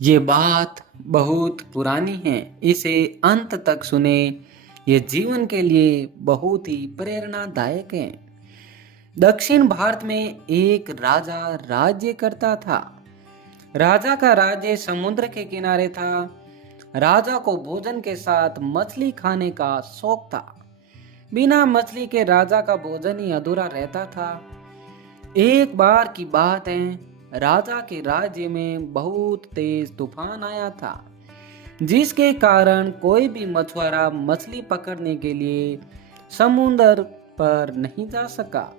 ये बात बहुत पुरानी है, इसे अंत तक सुने। ये जीवन के लिए बहुत ही प्रेरणादायक है। दक्षिण भारत में एक राजा राज्य करता था। राजा का राज्य समुद्र के किनारे था। राजा को भोजन के साथ मछली खाने का शौक था। बिना मछली के राजा का भोजन ही अधूरा रहता था। एक बार की बात है, राजा के राज्य में बहुत तेज तूफान आया था, जिसके कारण कोई भी मछुआरा मछली पकड़ने के लिए समुद्र पर नहीं जा सका।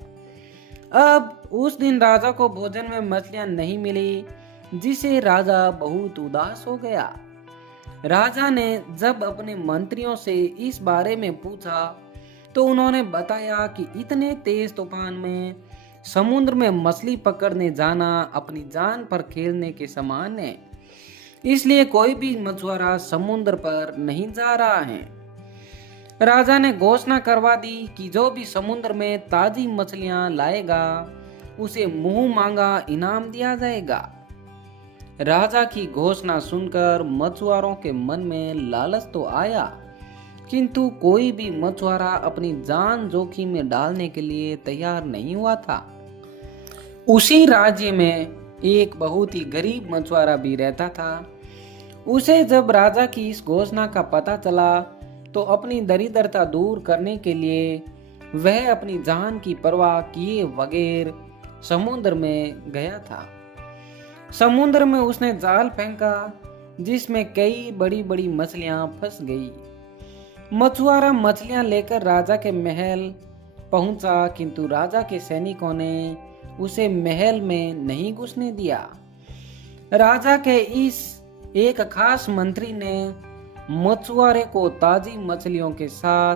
अब उस दिन राजा को भोजन में मछलियां नहीं मिली, जिसे राजा बहुत उदास हो गया। राजा ने जब अपने मंत्रियों से इस बारे में पूछा, तो उन्होंने बताया कि इतने तेज तूफान में समुद्र में मछली पकड़ने जाना अपनी जान पर खेलने के समान है। इसलिए कोई भी मछुआरा समुद्र पर नहीं जा रहा है। राजा ने घोषणा करवा दी कि जो भी समुद्र में ताजी मछलियां लाएगा, उसे मुंह मांगा इनाम दिया जाएगा। राजा की घोषणा सुनकर मछुआरों के मन में लालच तो आया, किंतु कोई भी मछुआरा अपनी जान जोखिम में डालने के लिए तैयार नहीं हुआ था। उसी राज्य में एक बहुत ही गरीब मछुआरा भी रहता था। उसे जब राजा की इस घोषणा का पता चला, तो अपनी दरिद्रता दूर करने के लिए वह अपनी जान की परवाह किए बगैर समुद्र में गया था। समुद्र में उसने जाल फेंका, जिसमें कई बड़ी बड़ी मछलियां फंस गई। मछुआरा मछलियां लेकर राजा के महल पहुंचा, किंतु राजा के सैनिकों ने उसे महल में नहीं घुसने दिया। राजा के इस एक खास मंत्री ने मछुआरे को ताजी मछलियों के साथ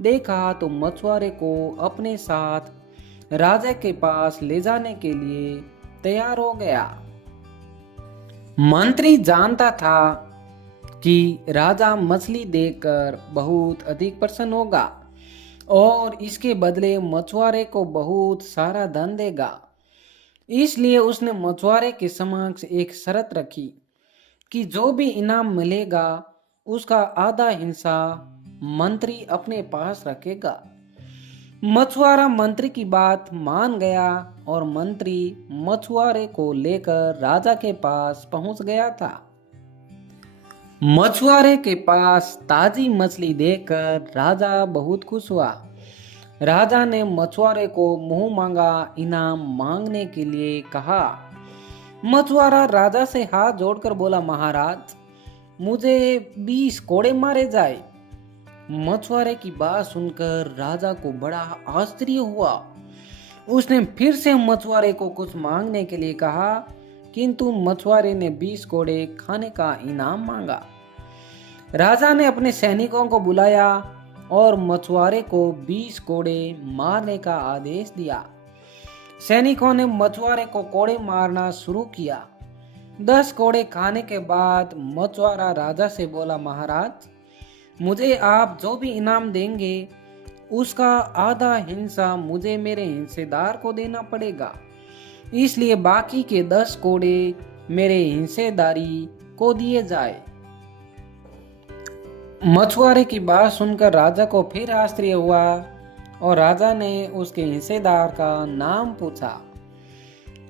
देखा, तो मछुआरे को अपने साथ राजा के पास ले जाने के लिए तैयार हो गया। मंत्री जानता था कि राजा मछली देखकर बहुत अधिक प्रसन्न होगा और इसके बदले मछुआरे को बहुत सारा धन देगा। इसलिए उसने मछुआरे के समक्ष एक शर्त रखी कि जो भी इनाम मिलेगा, उसका आधा हिस्सा मंत्री अपने पास रखेगा। मछुआरा मंत्री की बात मान गया और मंत्री मछुआरे को लेकर राजा के पास पहुंच गया था। मछुआरे के पास ताजी मछली देखकर राजा बहुत खुश हुआ। राजा ने मछुआरे को मुंह मांगा इनाम मांगने के लिए कहा। मछुआरा राजा से हाथ जोड़कर बोला, महाराज, मुझे 20 कोड़े मारे जाए। मछुआरे की बात सुनकर राजा को बड़ा आश्चर्य हुआ। उसने फिर से मछुआरे को कुछ मांगने के लिए कहा, किंतु मछुआरे ने 20 कोड़े खाने का इनाम मांगा। राजा ने अपने सैनिकों को बुलाया और मछुआरे को 20 कोड़े मारने का आदेश दिया। सैनिकों ने मछुआरे को कोड़े मारना शुरू किया। 10 कोड़े खाने के बाद मछुआरा राजा से बोला, महाराज, मुझे आप जो भी इनाम देंगे, उसका आधा हिस्सा मुझे मेरे हिस्सेदार को देना पड़ेगा। इसलिए बाकी के 10 कोड़े मेरे हिस्सेदारी को दिए जाए। मछुआरे की बात सुनकर राजा को फिर आश्चर्य हुआ और राजा ने उसके हिस्सेदार का नाम पूछा।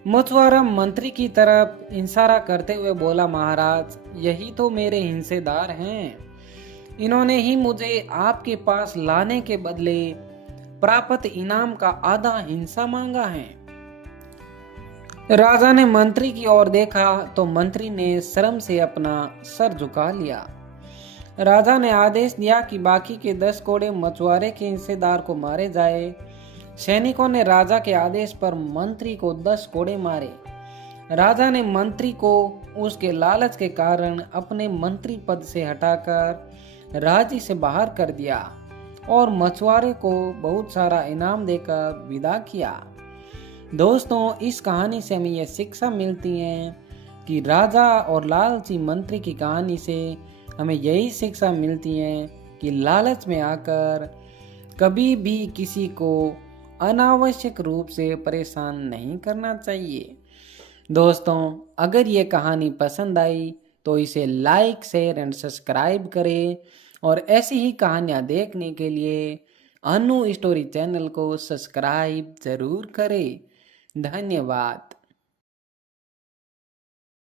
मछुआरा मंत्री की तरफ इशारा करते हुए बोला, महाराज, यही तो मेरे हिस्सेदार हैं। इन्होंने ही मुझे आपके पास लाने के बदले प्राप्त इनाम का आधा हिस्सा मांगा है। राजा ने मंत्री की ओर देखा तो मंत्री ने शर्म से अपना सर झुका लिया। राजा ने आदेश दिया कि बाकी के 10 कोड़े मछुआरे के हिस्सेदार को मारे जाए। सैनिकों ने राजा के आदेश पर मंत्री को 10 कोड़े मारे। राजा ने मंत्री को उसके लालच के कारण अपने मंत्री पद से हटाकर राज्य से बाहर कर दिया और मछुआरे को बहुत सारा इनाम देकर विदा किया। दोस्तों, इस कहानी से हमें यह शिक्षा मिलती है कि राजा और लालची मंत्री की कहानी से हमें यही शिक्षा मिलती है कि लालच में आकर कभी भी किसी को अनावश्यक रूप से परेशान नहीं करना चाहिए। दोस्तों, अगर ये कहानी पसंद आई तो इसे लाइक, शेयर एंड सब्सक्राइब करें और ऐसी ही कहानियाँ देखने के लिए अनु स्टोरी चैनल को सब्सक्राइब ज़रूर करें। धन्यवाद।